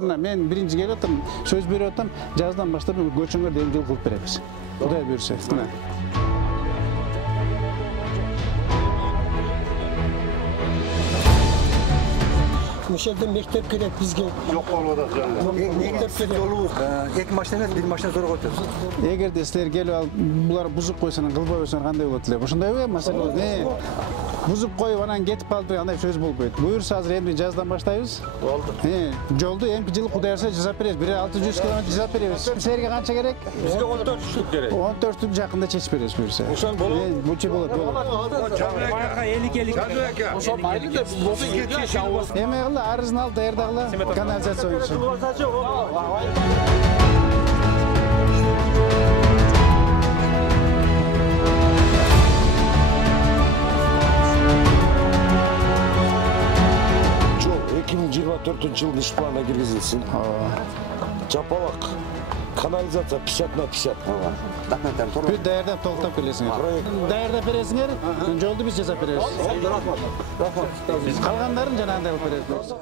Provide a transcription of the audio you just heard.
Men birinci келip атам, söz берип атам, жаздан баштап көчөңөр деген жол кылып беребиз. Кудай буйрса. Ошолда мектеп керек бизге. Жок болуп атат жаңы. Мектеп керек. Эки машина эмес, бир машина зор өтөбүз. Эгерде силер келип алып, булар бузук койсоң, кылбай койсоң кандай болот эле? Ошондойбу маселе? Бузук коюп анан кетип калып андай сөз болбойт. Буюрса азыр эмди жаздан баштайбыз. Болду. Жолду эмки жылы Кудай берсе жасап беребиз. 600 км жасап беребиз. Силерге канча керек? Бизге 14 түштүк керек. 14 түн жакында чечип беребиз буюрса. Ошон болот. Бучу болот. Чамыракка элик. Ошо майлы деп болсо кетчи алып. Эме кыла арызын ал даярдагыла канализация үчүн. Жол 2024 жылдын иш планына киргизилсин. Жапалак канализация 50/50. Бир даярдап толуктап келесиңер. Даярдап бересиңер, жолду биз жасап беребиз. Калгандарын жанагындай кылып беребиз.